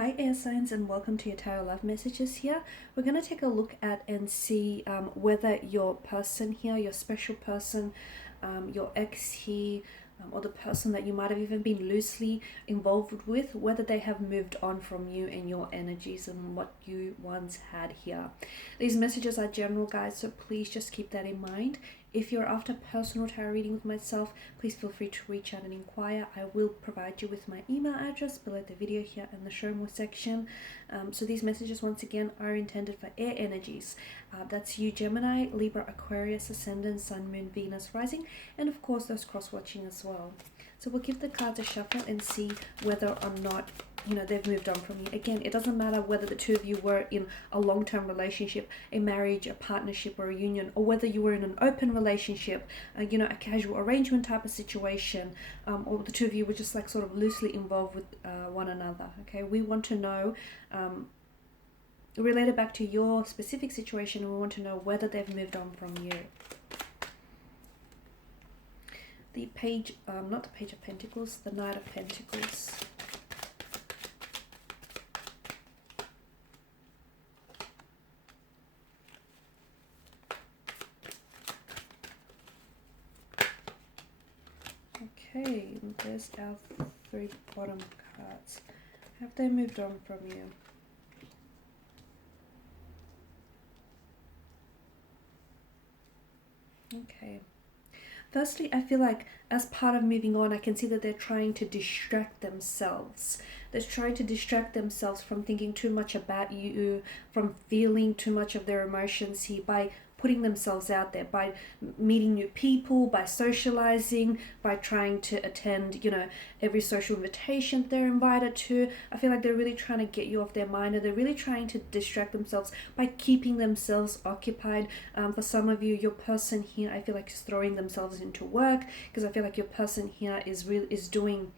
Hi air signs, and welcome to your tarot love messages here. We're going to take a look at and see whether your person here, your special person, your ex here, or the person that you might have even been loosely involved with, whether they have moved on from you and your energies and what you once had here. These messages are general, guys, so please just keep that in mind. If you're after personal tarot reading with myself, please feel free to reach out and inquire. I will provide you with my email address below the video here in the show more section. So these messages, once again, are intended for air energies. That's you, Gemini, Libra, Aquarius, Ascendant, Sun, Moon, Venus, Rising, and of course those cross-watching as well. So we'll give the cards a shuffle and see whether or not they've moved on from you. Again, it doesn't matter whether the two of you were in a long-term relationship, a marriage, a partnership, or a union, or whether you were in an open relationship, a casual arrangement type of situation, or the two of you were just like sort of loosely involved with one another. Okay, we want to know, related back to your specific situation, we want to know whether they've moved on from you. The page, not the Page of Pentacles, the Knight of Pentacles. Okay, there's our three bottom cards. Have they moved on from you? Okay. Firstly, I feel like as part of moving on, I can see that they're trying to distract themselves. They're trying to distract themselves from thinking too much about you, from feeling too much of their emotions here by putting themselves out there, by meeting new people, by socializing, by trying to attend, every social invitation they're invited to. I feel like they're really trying to get you off their mind, or they're really trying to distract themselves by keeping themselves occupied. For some of you, your person here, I feel like is throwing themselves into work, because I feel like your person here is doing,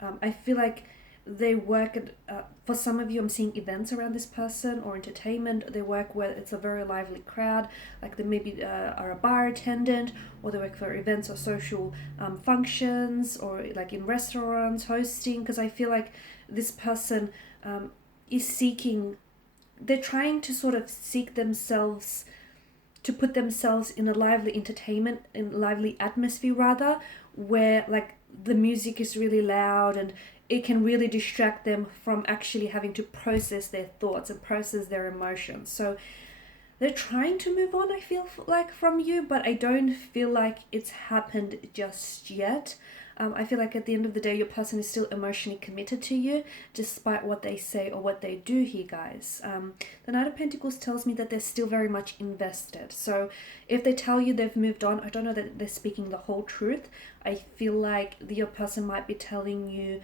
I feel like they work at, for some of you, I'm seeing events around this person or entertainment. They work where it's a very lively crowd, like they maybe are a bar attendant, or they work for events or social functions, or like in restaurants hosting, because I feel like this person is seeking, they're trying to sort of seek themselves, to put themselves in a lively entertainment, in lively atmosphere rather, where like the music is really loud and it can really distract them from actually having to process their thoughts and process their emotions. So they're trying to move on, I feel like, from you, but I don't feel like it's happened just yet. I feel like at the end of the day, your person is still emotionally committed to you, despite what they say or what they do here, guys. The Knight of Pentacles tells me that they're still very much invested. So if they tell you they've moved on, I don't know that they're speaking the whole truth. I feel like your person might be telling you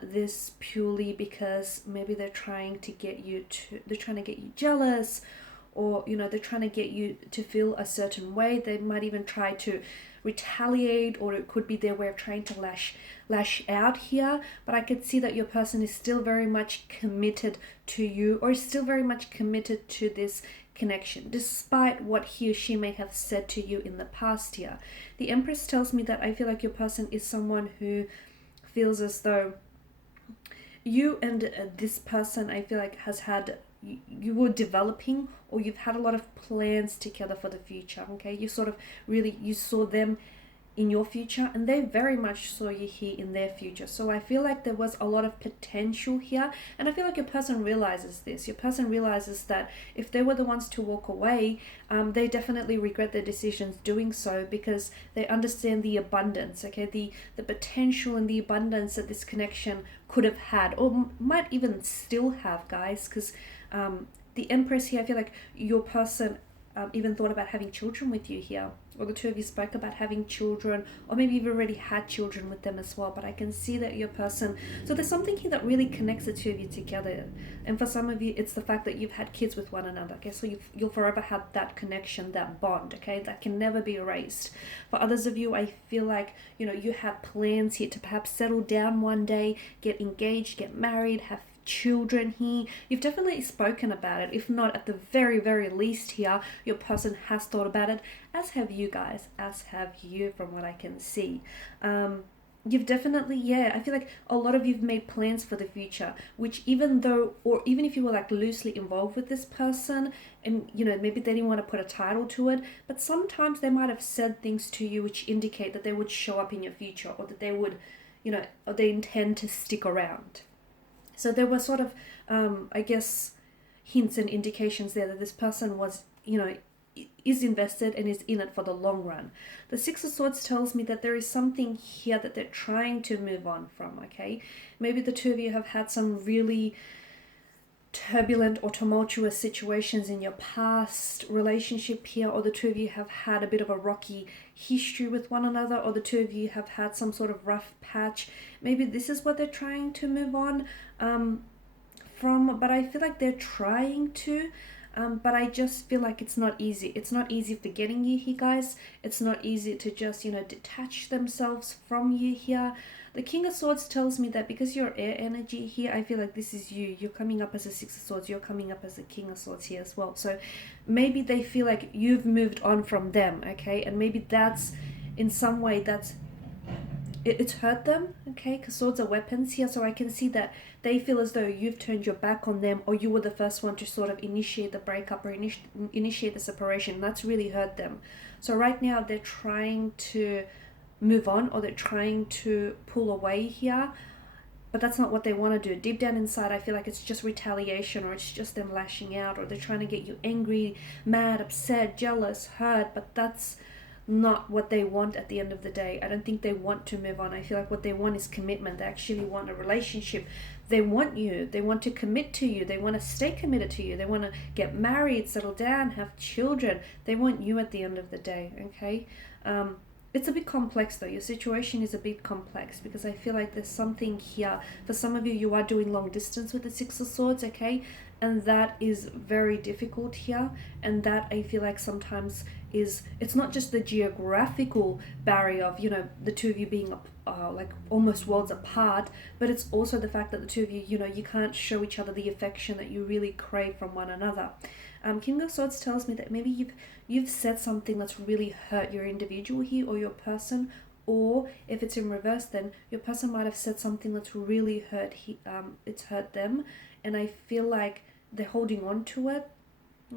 this purely because maybe they're trying to get you jealous, or they're trying to get you to feel a certain way. They might even try to retaliate, or it could be their way of trying to lash out here. But I could see that your person is still very much committed to you, or is still very much committed to this connection, despite what he or she may have said to you in the past here. The Empress tells me that I feel like your person is someone who feels as though you and this person, I feel like, has had, you were developing, or you've had a lot of plans together for the future. Okay, you sort of really, you saw them in your future, and they very much saw you here in their future. So I feel like there was a lot of potential here, and I feel like your person realizes this. Your person realizes that if they were the ones to walk away, they definitely regret their decisions doing so, because they understand the abundance, okay, the potential and the abundance that this connection could have had, or might even still have, guys, because the Empress here, I feel like your person even thought about having children with you here, or the two of you spoke about having children, or maybe you've already had children with them as well. But I can see that your person, so there's something here that really connects the two of you together. And for some of you, it's the fact that you've had kids with one another, okay? So you'll forever have that connection, that bond, okay? That can never be erased. For others of you, I feel like, you have plans here to perhaps settle down one day, get engaged, get married, have children here. You've definitely spoken about it. If not, at the very, very least here, your person has thought about it, as have you guys, as have you, from what I can see. You've definitely, yeah, I feel like a lot of you've made plans for the future, which even though, or even if you were like loosely involved with this person and, maybe they didn't want to put a title to it, but sometimes they might have said things to you which indicate that they would show up in your future or that they would, or they intend to stick around. So there were sort of, I guess, hints and indications there that this person was, is invested and is in it for the long run. The Six of Swords tells me that there is something here that they're trying to move on from, okay? Maybe the two of you have had some really turbulent or tumultuous situations in your past relationship here, or the two of you have had a bit of a rocky history with one another, or the two of you have had some sort of rough patch. Maybe this is what they're trying to move on from, but I feel like they're trying to. But I just feel like it's not easy. It's not easy forgetting you here, guys. It's not easy to just, detach themselves from you here. The King of Swords tells me that because you're air energy here, I feel like this is you. You're coming up as a Six of Swords. You're coming up as a King of Swords here as well. So maybe they feel like you've moved on from them, okay? And maybe that's, in some way, it's hurt them, okay? Because swords are weapons here, so I can see that they feel as though you've turned your back on them, or you were the first one to sort of initiate the breakup or initiate the separation. That's really hurt them. So right now they're trying to move on, or they're trying to pull away here, but that's not what they want to do. Deep down inside, I feel like it's just retaliation, or it's just them lashing out, or they're trying to get you angry, mad, upset, jealous, hurt, but that's not what they want at the end of the day. I don't think they want to move on. I feel like what they want is commitment. They actually want a relationship. They want you. They want to commit to you. They want to stay committed to you. They want to get married, settle down, have children. They want you at the end of the day, okay? It's a bit complex though. Your situation is a bit complex because I feel like there's something here. For some of you, you are doing long distance with the Six of Swords, okay? And that is very difficult here. And that I feel like sometimes it's not just the geographical barrier of, the two of you being like almost worlds apart, but it's also the fact that the two of you, you can't show each other the affection that you really crave from one another. King of Swords tells me that maybe you've said something that's really hurt your individual here or your person, or if it's in reverse, then your person might have said something that's really it's hurt them, and I feel like they're holding on to it.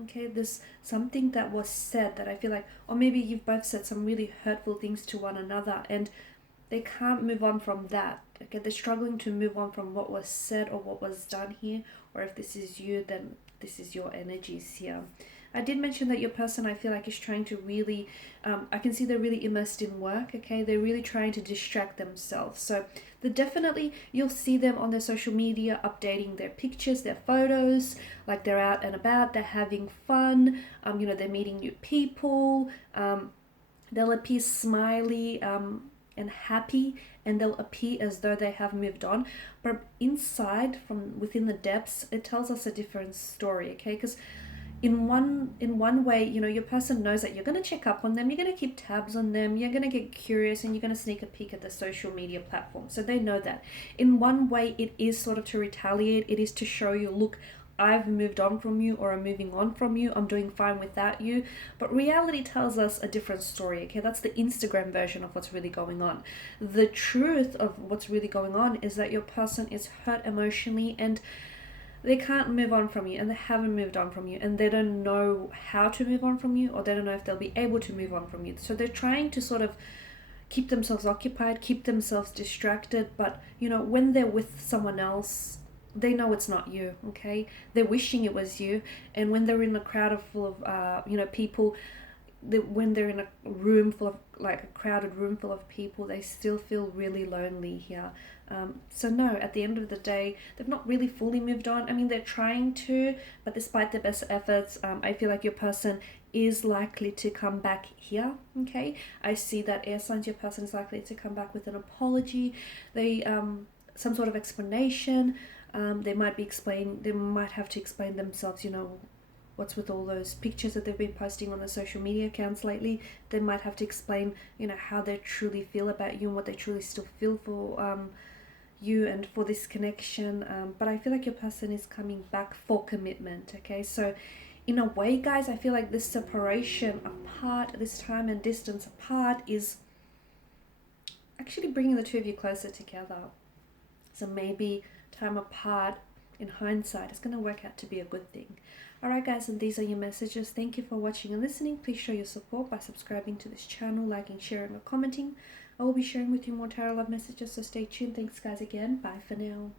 Okay, there's something that was said that I feel like, or maybe you've both said some really hurtful things to one another and they can't move on from that. Okay, they're struggling to move on from what was said or what was done here, or if this is you, then this is your energies here. I did mention that your person, I feel like, is trying to really, I can see they're really immersed in work, okay? They're really trying to distract themselves. So definitely, you'll see them on their social media updating their pictures, their photos, like they're out and about, they're having fun, they're meeting new people, they'll appear smiley, and happy, and they'll appear as though they have moved on, but inside, from within the depths, it tells us a different story, okay? Because in one way, your person knows that you're going to check up on them, you're going to keep tabs on them, you're going to get curious, and you're going to sneak a peek at the social media platform. So they know that. In one way, it is sort of to retaliate. It is to show you, look, I've moved on from you, or I'm moving on from you, I'm doing fine without you. But reality tells us a different story, okay? That's the Instagram version of what's really going on. The truth of what's really going on is that your person is hurt emotionally, and they can't move on from you, and they haven't moved on from you, and they don't know how to move on from you, or they don't know if they'll be able to move on from you. So they're trying to sort of keep themselves occupied, keep themselves distracted, but when they're with someone else, they know it's not you, okay? They're wishing it was you, and when they're in a crowd full of people, when they're in a room full of, like a crowded room full of people, they still feel really lonely here. So no, at the end of the day, they've not really fully moved on. I mean, they're trying to, but despite their best efforts, I feel like your person is likely to come back here, okay? I see that air signs, your person is likely to come back with an apology, some sort of explanation. They might have to explain themselves, what's with all those pictures that they've been posting on the social media accounts lately. They might have to explain, how they truly feel about you and what they truly still feel for you and for this connection. But I feel like your person is coming back for commitment, okay? So in a way, guys, I feel like this separation apart, this time and distance apart is actually bringing the two of you closer together. So maybe time apart in hindsight is going to work out to be a good thing. Alright guys, and these are your messages. Thank you for watching and listening. Please show your support by subscribing to this channel, liking, sharing or commenting. I will be sharing with you more tarot love messages, so stay tuned. Thanks guys again. Bye for now.